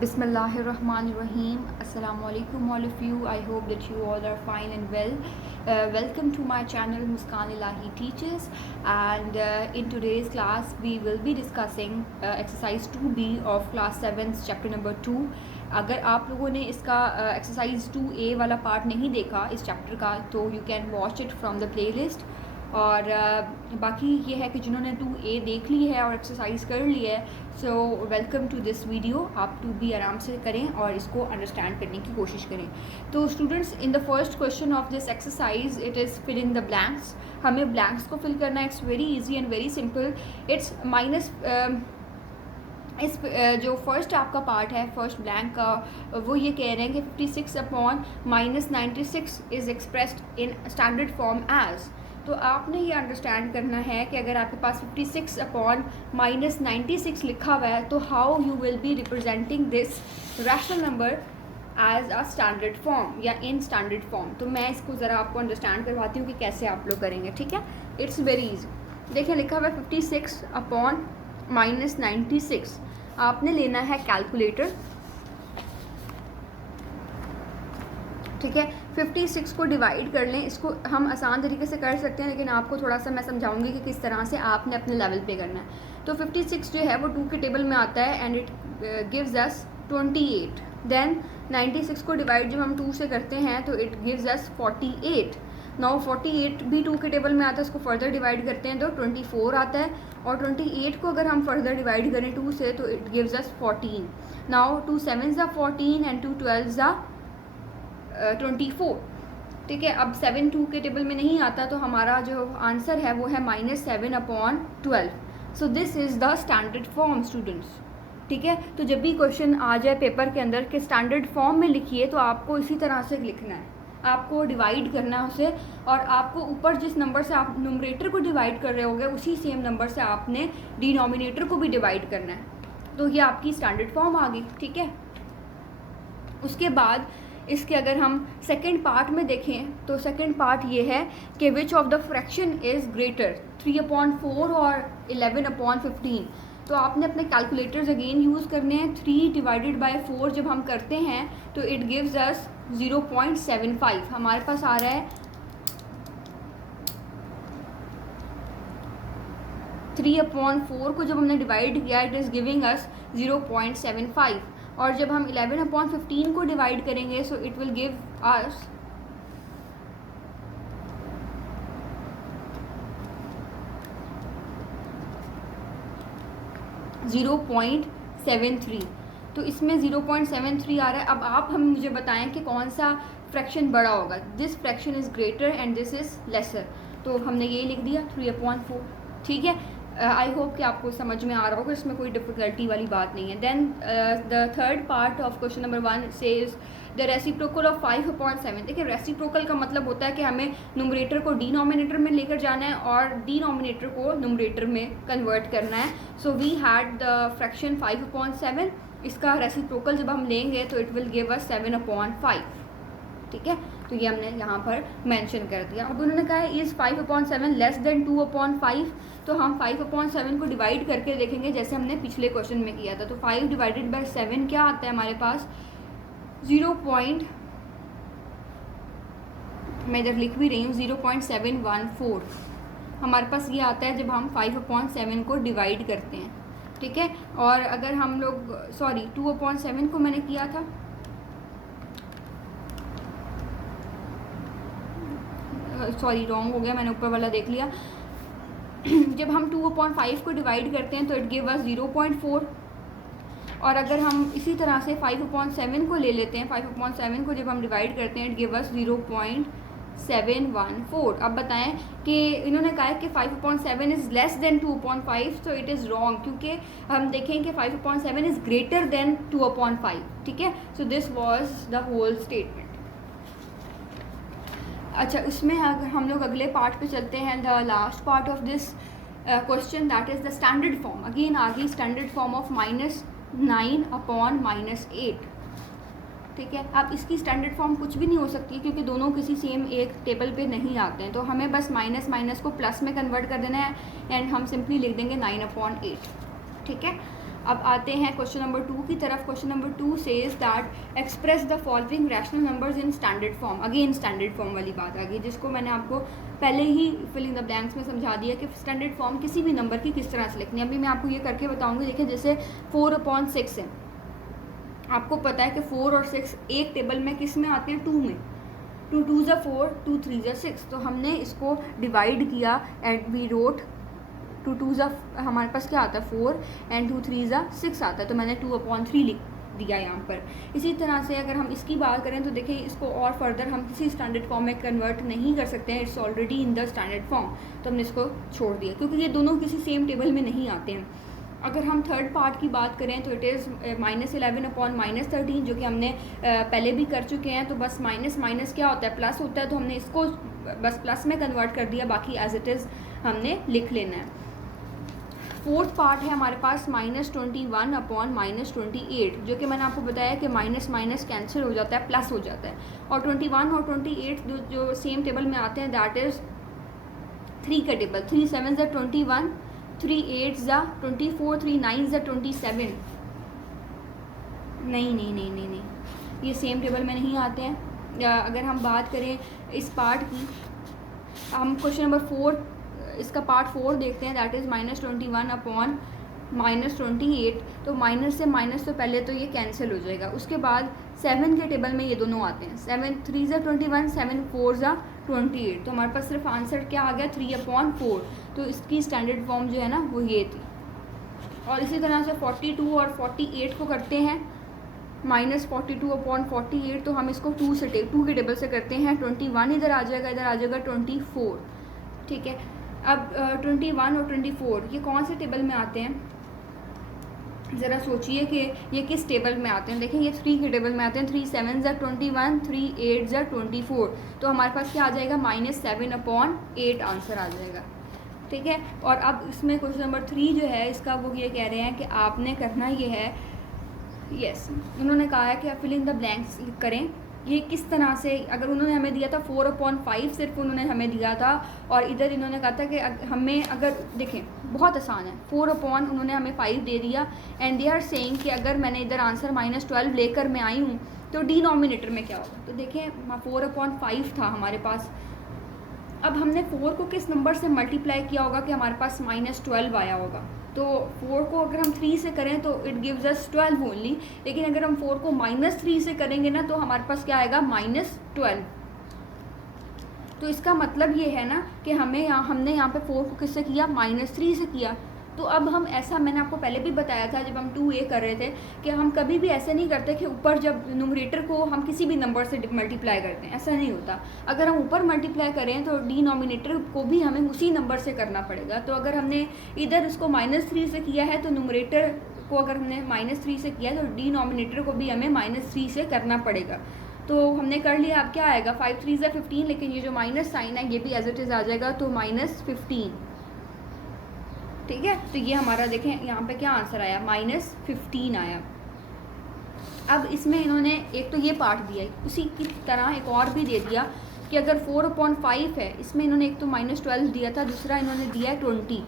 Bismillahirrahmanirrahim. Assalamu alaikum all of you. I hope that you all are fine and well. Welcome to my channel Muskan Ilahi Teaches, and in today's class we will be discussing exercise 2B of class 7 chapter number 2. अगर आप लोगों ने इसका exercise 2A वाला part नहीं देखा इस chapter का तो you can watch it from the playlist. और बाकी ये है कि जिन्होंने 2A देख ली है और एक्सरसाइज कर ली है, so welcome to this video. आप 2B आराम से करें और इसको अंडरस्टैंड करने की कोशिश करें। तो students, in the first question of this exercise it is fill in the blanks. हमें ब्लैंक्स को फिल करना है। It's very easy and very simple. It's minus इस जो फर्स्ट आपका पार्ट है फर्स्ट ब्लैंक का, वो ये कह रहे हैं कि 56/-96 is expressed in standard form as. तो आपने ये अंडरस्टैंड करना है कि अगर आपके पास 56/-96 लिखा हुआ है तो how you will be representing this rational number as a standard form या इन स्टैंडर्ड फॉर्म। तो मैं इसको ज़रा आपको अंडरस्टैंड करवाती हूँ कि कैसे आप लोग करेंगे। ठीक है, इट्स वेरी इजी। देखिए लिखा हुआ है 56/-96। आपने लेना है कैलकुलेटर। ठीक है, 56 को डिवाइड कर लें। इसको हम आसान तरीके से कर सकते हैं, लेकिन आपको थोड़ा सा मैं समझाऊंगी कि किस तरह से आपने अपने लेवल पे करना है। तो 56 जो है वो 2 के टेबल में आता है and it gives us 28। Then 96 को डिवाइड जब हम 2 से करते हैं तो इट गिव्स अस 48। नाउ 48 भी 2 के टेबल में आता है। इसको फर्दर डिवाइड करते हैं तो 24 आता है, और 28 को अगर हम फर्दर डिवाइड करें 2 से तो it gives us 14। Now 2 7s are 14 and 2 12s are 24। ठीक है, अब 7 2 के टेबल में नहीं आता तो हमारा जो आंसर है वो है -7/12। So this is the standard form students. ठीक है, तो जब भी क्वेश्चन आ जाए पेपर के अंदर कि स्टैंडर्ड फॉर्म में लिखिए तो आपको इसी तरह से लिखना है। आपको डिवाइड करना है उसे, और आपको ऊपर जिस नंबर से आप न्यूमरेटर को डिवाइड कर रहे होगे उसी सेम नंबर से आपने डिनोमिनेटर को भी डिवाइड करना है। तो ये आपकी स्टैंडर्ड फॉर्म आ गई। ठीक है, उसके बाद इसके अगर हम सेकंड पार्ट में देखें तो सेकंड पार्ट ये है कि which of the fraction is greater, 3/4 और 11/15। तो आपने अपने कैलकुलेटर्स अगेन यूज़ करने हैं। 3 डिवाइडेड बाय 4 जब हम करते हैं तो इट गिव्स अस 0.75। हमारे पास आ रहा है 3/4 को जब हमने डिवाइड किया इट इज़ गिविंग अस 0.75, और जब हम 11/15 को डिवाइड करेंगे so it will give us 0.73। तो इसमें 0.73 आ रहा है। अब आप हम मुझे बताएं कि कौन सा फ्रैक्शन बड़ा होगा। This fraction is greater and this is laser. तो हमने ये लिख दिया 3/4। ठीक है, आई होप कि आपको समझ में आ रहा होगा, इसमें कोई डिफ़िकल्टी वाली बात नहीं है। Then the third part of question number 1 says the reciprocal of 5/7। देखिए रेसिप्रोकल का मतलब होता है कि हमें न्यूमरेटर को डिनोमिनेटर में लेकर जाना है और डिनोमिनेटर को न्यूमरेटर में कन्वर्ट करना है। So we had the fraction 5/7। इसका रेसिप्रोकल जब हम लेंगे तो इट विल गिव अस 7/5। ठीक है, तो ये हमने यहाँ पर मेंशन कर दिया। अब उन्होंने कहा है इज़ 5/7 लेस देन 2/5। तो हम 5/7 को डिवाइड करके देखेंगे जैसे हमने पिछले क्वेश्चन में किया था। तो 5 डिवाइडेड बाय 7 क्या आता है हमारे पास मैं इधर लिख भी रही हूँ 0.714 हमारे पास ये आता है जब हम 5/7 को डिवाइड करते हैं। ठीक है, और अगर हम लोग 2/7 को मैंने किया था, रॉन्ग हो गया, मैंने ऊपर वाला देख लिया। जब हम 2/5 को डिवाइड करते हैं तो इट गिव अस 0.4, और अगर हम इसी तरह से 5/7 को ले लेते हैं, 5/7 को जब हम डिवाइड करते हैं इट गिव अस 0.714। अब बताएं कि इन्होंने कहा है कि 5/7 इज़ लेस देन 2/5, तो इट इज़ रॉन्ग, क्योंकि हम देखें कि 5/7 इज़ ग्रेटर देन 2/5। ठीक है, so this was the whole statement. अच्छा, उसमें अगर हम लोग अगले पार्ट पे चलते हैं, the last part of this question that is the standard form. Again आ गई स्टैंडर्ड फॉर्म ऑफ -9/-8। ठीक है, अब इसकी स्टैंडर्ड फॉर्म कुछ भी नहीं हो सकती क्योंकि दोनों किसी सेम एक टेबल पे नहीं आते हैं। तो हमें बस माइनस माइनस को प्लस में कन्वर्ट कर देना है एंड हम सिंपली लिख देंगे 9/8। ठीक है, अब आते हैं क्वेश्चन नंबर 2 की तरफ। Question number 2 says that express the following rational numbers in standard form. Again standard form वाली बात आ गई, जिसको मैंने आपको पहले ही फिल इन द ब्लैंक्स में समझा दिया कि स्टैंडर्ड फॉर्म किसी भी नंबर की किस तरह से लिखनी है। अभी मैं आपको ये करके बताऊँगी। देखिए जैसे 4/6 है, आपको पता है कि 4 और 6 एक टेबल में किस में आते हैं, 2 में। 2 2 ज़ा 4, 2 3 ज़ा 6। तो हमने इसको डिवाइड किया एंड वी रोट 2 2 ज़ा, हमारे पास क्या आता है 4 एंड 2 3 ज़ा 6 आता है, तो मैंने 2/3 लिख दिया यहाँ पर। इसी तरह से अगर हम इसकी बात करें तो देखिए इसको और फर्दर हम किसी स्टैंडर्ड फॉर्म में कन्वर्ट नहीं कर सकते हैं, it's already in the standard form, तो हमने इसको छोड़ दिया क्योंकि ये दोनों किसी सेम टेबल में नहीं आते हैं। अगर हम थर्ड पार्ट की बात करें तो इट इज़ -11/-13, जो कि हमने पहले भी कर चुके हैं। तो बस माइनस माइनस क्या होता है, प्लस होता है, तो हमने इसको बस प्लस में कन्वर्ट कर दिया, बाकी एज इट इज़ हमने लिख लेना है। फोर्थ पार्ट है हमारे पास -21/-28, जो कि मैंने आपको बताया कि माइनस माइनस कैंसिल हो जाता है, प्लस हो जाता है। और 21 और 28 जो सेम टेबल में आते हैं, दैट इज़ 3 का टेबल। 3 7 ज़ा 21, 3 8 ज़ा 24, 3 9 ज़ा 27। नहीं, ये सेम टेबल में नहीं आते हैं। अगर हम बात करें इस पार्ट की, हम क्वेश्चन नंबर 4 इसका पार्ट 4 देखते हैं, दैट इज़ -21/-28। तो माइनस से माइनस तो पहले तो ये कैंसिल हो जाएगा। उसके बाद 7 के टेबल में ये दोनों आते हैं। 7 3 ज़ा 21, 7 4 ज़ा 28। तो हमारे पास सिर्फ आंसर क्या आ गया, 3/4। तो इसकी स्टैंडर्ड फॉर्म जो है ना वो ये थी। और इसी तरह से 42 और 48 को करते हैं, -42/48। तो हम इसको 2 के टेबल से करते हैं। 21 इधर आ जाएगा, इधर आ जाएगा 24, ठीक है। अब 21 और 24 ये कौन से टेबल में आते हैं, ज़रा सोचिए कि ये किस टेबल में आते हैं। देखिए ये 3 के टेबल में आते हैं। 3 7 ज़ा 21, 3 8 ज़ा 24। तो हमारे पास क्या आ जाएगा, -7/8 आंसर आ जाएगा, ठीक है। और अब इसमें क्वेश्चन नंबर 3 जो है इसका वो ये कह रहे हैं कि आपने करना ये है, यस उन्होंने कहा है कि आप फिल इन द ब्लैंक्स करें। ये किस तरह से, अगर उन्होंने हमें दिया था 4/5 सिर्फ उन्होंने हमें दिया था, और इधर इन्होंने कहा था कि हमें अगर देखें बहुत आसान है, 4/ उन्होंने हमें 5 दे दिया एंड दे आर सेइंग कि अगर मैंने इधर आंसर -12 लेकर मैं आई हूँ तो डिनोमिनेटर में क्या होगा। तो देखें 4/5 था हमारे पास। अब हमने 4 को किस नंबर से मल्टीप्लाई किया होगा कि हमारे पास -12 आया होगा। तो 4 को अगर हम 3 से करें तो इट गिव्स अस 12 ओनली, लेकिन अगर हम 4 को -3 से करेंगे ना तो हमारे पास क्या आएगा, -12। तो इसका मतलब ये है ना कि हमने यहाँ पे 4 को किससे किया, -3 से किया। तो अब हम ऐसा, मैंने आपको पहले भी बताया था जब हम 2a कर रहे थे, कि हम कभी भी ऐसे नहीं करते कि ऊपर जब न्यूमरेटर को हम किसी भी नंबर से मल्टीप्लाई करते हैं, ऐसा नहीं होता। अगर हम ऊपर मल्टीप्लाई करें तो डिनोमिनेटर को भी हमें उसी नंबर से करना पड़ेगा। तो अगर हमने इधर इसको -3 से किया है तो न्यूमरेटर को अगर हमने -3 से किया है तो डिनोमिनेटर को भी हमें -3 से करना पड़ेगा। तो हमने कर लिया। अब क्या आएगा, 5 3 ज़ा 15, लेकिन ये जो माइनस साइन है ये भी एज इट इज़ आ जाएगा, तो -15, ठीक है। तो ये हमारा देखें यहाँ पे क्या आंसर आया, -15 आया। अब इसमें इन्होंने एक तो ये पार्ट दिया, उसी की तरह एक और भी दे दिया कि अगर 4/5 है, इसमें इन्होंने एक तो -12 दिया था, दूसरा इन्होंने दिया है 20।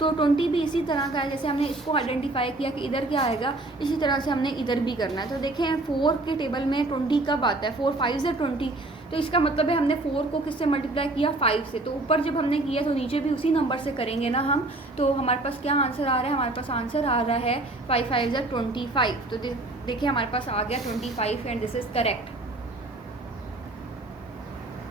तो 20 भी इसी तरह का है, जैसे हमने इसको आइडेंटिफाई किया कि इधर क्या आएगा, इसी तरह से हमने इधर भी करना है। तो देखें 4 के टेबल में 20 कब आता है, 4 5 ज़ा 20। तो इसका मतलब है हमने 4 को किससे मल्टीप्लाई किया, 5 से। तो ऊपर जब हमने किया तो नीचे भी उसी नंबर से करेंगे ना हम। तो हमारे पास क्या आंसर आ रहा है, हमारे पास आंसर आ रहा है 5 5 ज़ा 25। तो देखिए हमारे पास आ गया 25 एंड दिस इज़ करेक्ट,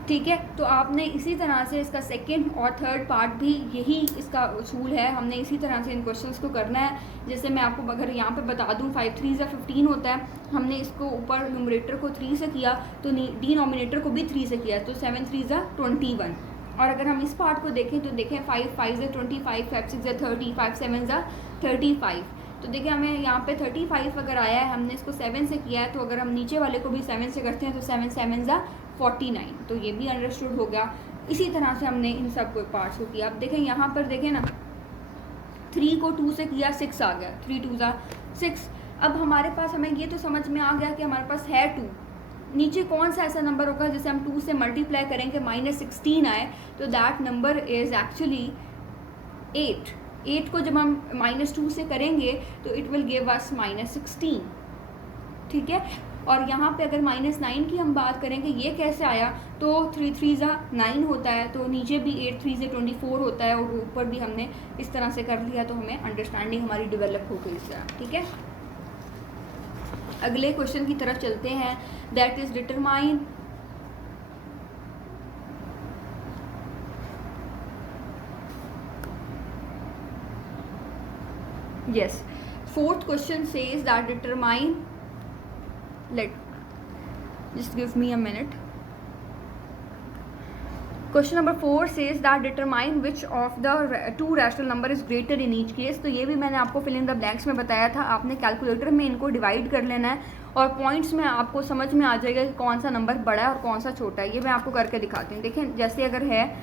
ठीक है। तो आपने इसी तरह से इसका सेकंड और थर्ड पार्ट भी यही इसका उसूल है, हमने इसी तरह से इन क्वेश्चंस को करना है। जैसे मैं आपको अगर यहाँ पे बता दूँ 5 3 ज़ा 15 होता है, हमने इसको ऊपर न्यूमरेटर को 3 से किया तो डिनोमिनेटर को भी 3 से किया, तो 7 3 ज़ा 21। और अगर हम इस पार्ट को देखें तो देखें 5 5 ज़ा 25, 5 6 ज़ा 30, 5 7 ज़ा 35। तो देखिए हमें यहाँ पे 35 अगर आया है, हमने इसको 7 से किया है, तो अगर हम नीचे वाले को भी 7 से करते हैं तो 7 7 ज़ा 49। तो ये भी अंडरस्टूड हो गया। इसी तरह से हमने इन सब को पार्ट्स को किया। अब देखें यहाँ पर देखें ना, 3 को 2 से किया, 6 आ गया, 3 2 ज़ा 6। अब हमारे पास, हमें ये तो समझ में आ गया कि हमारे पास है 2, नीचे कौन सा ऐसा नंबर होगा जिसे हम 2 से मल्टीप्लाई करेंगे -16 आए, तो दैट नंबर इज़ एक्चुअली 8। 8 को जब हम -2 से करेंगे तो इट विल गिव अस -16, ठीक है। और यहाँ पे अगर -9 की हम बात करेंगे ये कैसे आया, तो 3 3 9 होता है, तो नीचे भी 8 3 से 24 होता है, और ऊपर भी हमने इस तरह से कर लिया, तो हमें अंडरस्टैंडिंग हमारी डेवलप हो गई इस तरह, ठीक है। अगले क्वेश्चन की तरफ चलते हैं, that is determine yes, fourth question says that determine, just give me a minute. Question number 4 says that determine which of the two rational number is greater in each case। तो ये भी मैंने आपको fill in the blanks में बताया था, आपने calculator में इनको डिवाइड कर लेना है और पॉइंट्स में आपको समझ में आ जाएगा कि कौन सा नंबर बड़ा है और कौन सा छोटा है। ये मैं आपको करके दिखाती हूँ। देखें, जैसे अगर है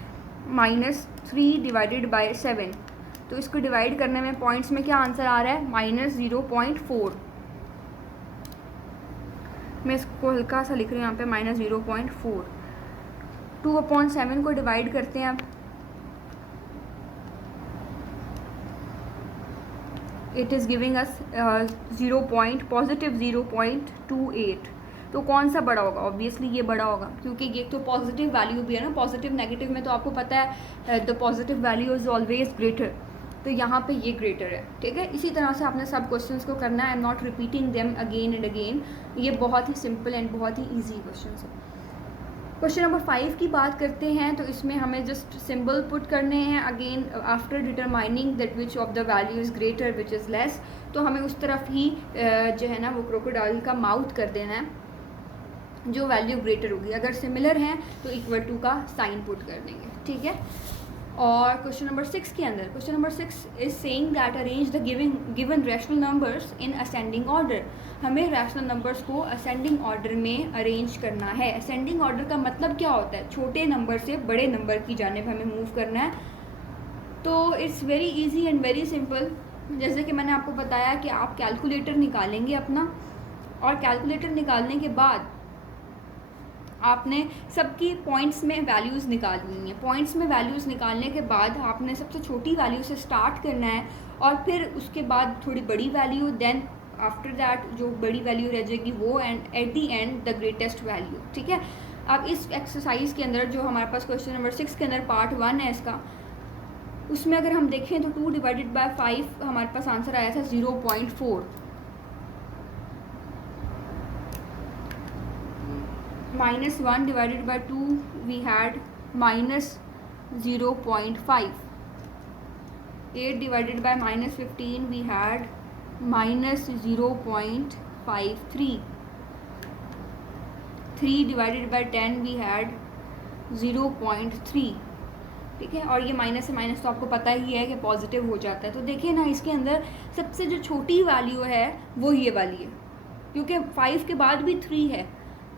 -3 डिवाइडेड बाय 7, तो इसको डिवाइड करने में पॉइंट्स में क्या आंसर आ रहा है, -0.4। मैं इसको हल्का सा लिख रही हूँ यहाँ पे, -0.4। 2/7 को डिवाइड करते हैं अब, इट इज़ गिविंग अस +0.28। तो कौन सा बड़ा होगा, ऑब्वियसली ये बड़ा होगा, क्योंकि ये तो पॉजिटिव वैल्यू भी है ना। पॉजिटिव नेगेटिव में तो आपको पता है the positive value is always greater, तो यहाँ पे ये ग्रेटर है, ठीक है। इसी तरह से आपने सब क्वेश्चंस को करना है। I am not repeating them again and again, ये बहुत ही सिंपल एंड बहुत ही ईजी क्वेश्चन है। क्वेश्चन नंबर 5 की बात करते हैं, तो इसमें हमें जस्ट सिंबल पुट करने हैं again after determining that which of the value is greater which is less. तो हमें उस तरफ ही जो है ना वो क्रोकोडाइल का माउथ कर देना है, जो वैल्यू ग्रेटर होगी। अगर सिमिलर हैं तो इक्वल टू का साइन पुट कर देंगे, ठीक है। और क्वेश्चन नंबर 6 के अंदर, question number 6 is saying that arrange the given rational numbers in ascending order. हमें रैशनल नंबर्स को असेंडिंग ऑर्डर में अरेंज करना है। असेंडिंग ऑर्डर का मतलब क्या होता है, छोटे नंबर से बड़े नंबर की जानिब हमें मूव करना है। तो it's very easy and very simple. जैसे कि मैंने आपको बताया कि आप कैलकुलेटर निकालेंगे अपना, और कैलकुलेटर निकालने के बाद आपने सबकी पॉइंट्स में वैल्यूज़ निकालनी है। पॉइंट्स में वैल्यूज़ निकालने के बाद आपने सबसे छोटी वैल्यू से स्टार्ट करना है, और फिर उसके बाद थोड़ी बड़ी वैल्यू, देन आफ्टर दैट जो बड़ी वैल्यू रह जाएगी वो, and at the and the greatest value, ठीक है। अब इस एक्सरसाइज के अंदर जो हमारे पास क्वेश्चन नंबर 6 के अंदर पार्ट 1 है इसका, उसमें अगर हम देखें तो 2 डिवाइडेड बाय 5 हमारे पास आंसर आया था 0.4। -1 divided by 2 we had -0.5. 8 divided by -15 we had -0.53. 3 divided by 10 we had 0.3, ठीक है। और ये माइनस से माइनस तो आपको पता ही है कि पॉजिटिव हो जाता है। तो देखिए ना, इसके अंदर सबसे जो छोटी वैल्यू है वो ये वाली है, क्योंकि 5 के बाद भी 3 है,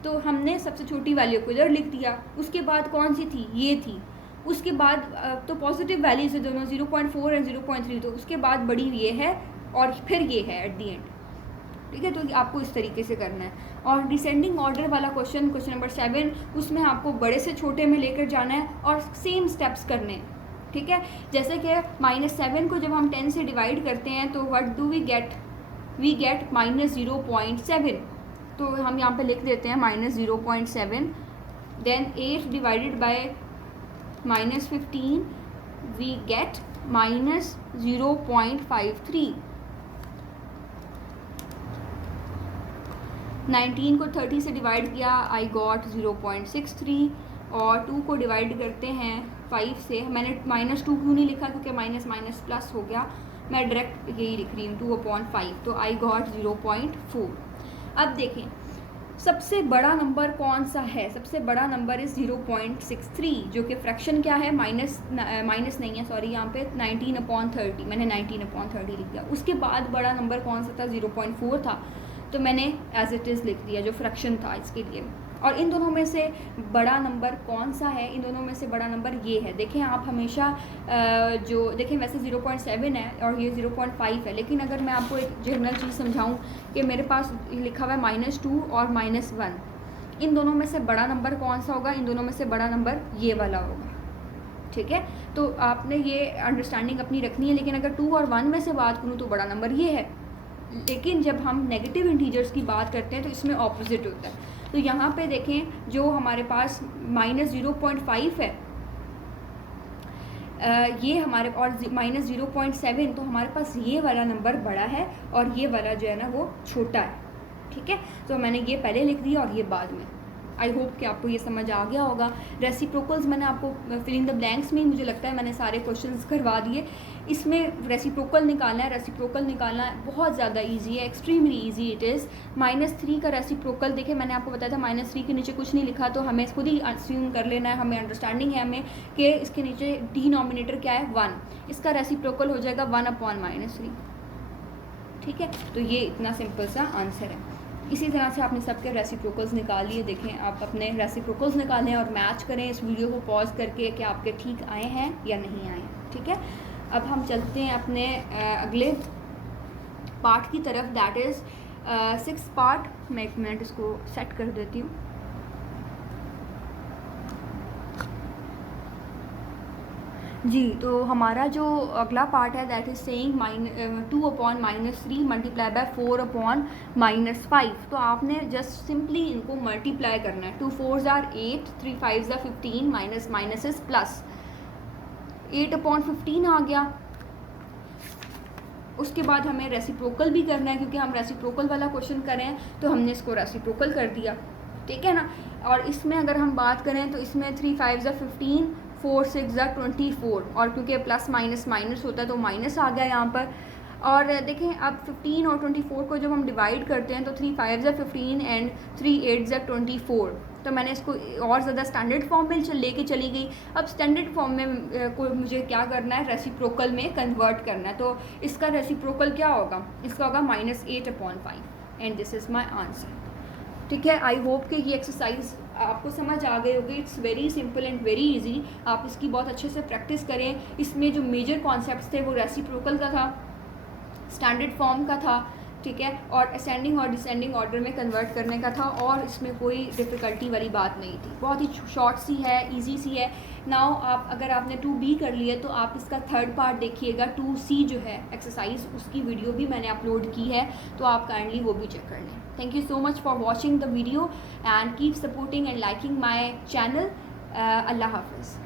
तो हमने सबसे छोटी वैल्यू को इधर लिख दिया। उसके बाद कौन सी थी, ये थी। उसके बाद तो पॉजिटिव वैल्यूज है दोनों, 0.4 एंड 0.3, तो उसके बाद बड़ी ये है और फिर ये है एट दी एंड, ठीक है। तो आपको इस तरीके से करना है। और डिसेंडिंग ऑर्डर वाला क्वेश्चन नंबर 7, उसमें आपको बड़े से छोटे में लेकर जाना है और सेम स्टेप्स करने हैं, ठीक है। जैसे कि -7 को जब हम 10 से डिवाइड करते हैं तो व्हाट डू वी गेट -0.7। तो हम यहाँ पे लिख देते हैं -0.7। Then 8 divided by -15 we get -0.53। 19 को 30 से डिवाइड किया, आई गॉट 0.63। और 2 को डिवाइड करते हैं 5 से, मैंने -2 क्यों नहीं लिखा, क्योंकि माइनस माइनस प्लस हो गया, मैं डायरेक्ट यही लिख रही हूँ 2/5, तो आई गॉट 0.4। अब देखें सबसे बड़ा नंबर कौन सा है, सबसे बड़ा नंबर इज़ 0.63, जो कि फ्रैक्शन क्या है, माइनस नहीं है, सॉरी, यहाँ पे 19/30, मैंने 19/30 लिख दिया। उसके बाद बड़ा नंबर कौन सा था, 0.4 था, तो मैंने एज इट इज़ लिख दिया, जो फ्रैक्शन था इसके लिए। और इन दोनों में से बड़ा नंबर कौन सा है, इन दोनों में से बड़ा नंबर ये है। देखें आप हमेशा जो देखें, वैसे 0.7 है और ये 0.5 है, लेकिन अगर मैं आपको एक जनरल चीज़ समझाऊं कि मेरे पास लिखा हुआ है -2 और -1, इन दोनों में से बड़ा नंबर कौन सा होगा, इन दोनों में से बड़ा नंबर ये वाला होगा, ठीक है, तो आपने ये अंडरस्टैंडिंग अपनी रखनी है। लेकिन अगर 2 और 1 में से बात करूँ तो बड़ा नंबर ये है, लेकिन जब हम नेगेटिव इंटीजर्स की बात करते हैं तो इसमें ऑपोजिट होता है। तो यहाँ पे देखें जो हमारे पास -0.5 है, ये हमारे और -0.7, तो हमारे पास ये वाला नंबर बड़ा है और ये वाला जो है ना वो छोटा है। ठीक है, तो मैंने ये पहले लिख दिया और ये बाद में। आई होप कि आपको ये समझ आ गया होगा। रेसिप्रोकल्स मैंने आपको फिल इन द ब्लैंक्स में मुझे लगता है मैंने सारे क्वेश्चंस करवा दिए। इसमें रेसिप्रोकल निकालना है, रेसिप्रोकल निकालना बहुत ज़्यादा इजी है, एक्सट्रीमली इजी इट इज़। -3 का रेसिप्रोकल देखिए मैंने आपको बताया था -3 के नीचे कुछ नहीं लिखा, तो हमें खुद ही अस्यूम कर लेना है, हमें अंडरस्टैंडिंग है हमें कि इसके नीचे डिनोमिनेटर क्या है 1, इसका रेसिप्रोकल हो जाएगा 1/-3। ठीक है, तो ये इतना सिंपल सा आंसर है। इसी तरह से आपने सबके रेसिप्रोकल्स निकाल लिए। देखें आप अपने रेसिप्रोकल्स निकालें और मैच करें इस वीडियो को पॉज करके कि आपके ठीक आए हैं या नहीं आए हैं। ठीक है, अब हम चलते हैं अपने अगले पार्ट की तरफ, दैट इज़ 6th पार्ट। मैं 1 मिनट इसको सेट कर देती हूँ। जी, तो हमारा जो अगला पार्ट है that is saying 2/-3 multiply by 4/-5। तो आपने जस्ट सिंपली इनको मल्टीप्लाई करना है। 2 4s are 8, 3 5s are 15, minus minus plus 8/15 आ गया। उसके बाद हमें रेसिप्रोकल भी करना है, क्योंकि हम रेसिप्रोकल वाला क्वेश्चन करें तो हमने इसको रेसिप्रोकल कर दिया। ठीक है ना, और इसमें अगर हम बात करें तो इसमें 3 5s are 15, 4 6s are 24, और क्योंकि प्लस माइनस माइनस होता है तो माइनस आ गया यहाँ पर। और देखें अब 15 और 24 को जब हम डिवाइड करते हैं तो 3 5s are 15 and 3 8s are 24। तो मैंने इसको और ज़्यादा स्टैंडर्ड फॉर्म में लेके चली गई। अब स्टैंडर्ड फॉर्म में को मुझे क्या करना है, रेसिप्रोकल में कन्वर्ट करना है। तो इसका रेसिप्रोकल क्या होगा, इसका होगा -8/5 and this is my answer. ठीक है, आई होप कि ये एक्सरसाइज आपको समझ आ गई होगी। It's very simple and very easy. आप इसकी बहुत अच्छे से प्रैक्टिस करें। इसमें जो मेजर कॉन्सेप्ट्स थे वो रेसिप्रोकल का था, स्टैंडर्ड फॉर्म का था, ठीक है, और असेंडिंग और डिसेंडिंग ऑर्डर में कन्वर्ट करने का था, और इसमें कोई डिफ़िकल्टी वाली बात नहीं थी। बहुत ही शॉर्ट सी है, इजी सी है। नाउ आप अगर आपने 2B कर लिया तो आप इसका 3rd पार्ट देखिएगा। 2C जो है एक्सरसाइज, उसकी वीडियो भी मैंने अपलोड की है, तो आप काइंडली वो भी चेक कर लें। Thank you so much for watching the video and keep supporting and liking my channel. अल्लाह हाफिज़।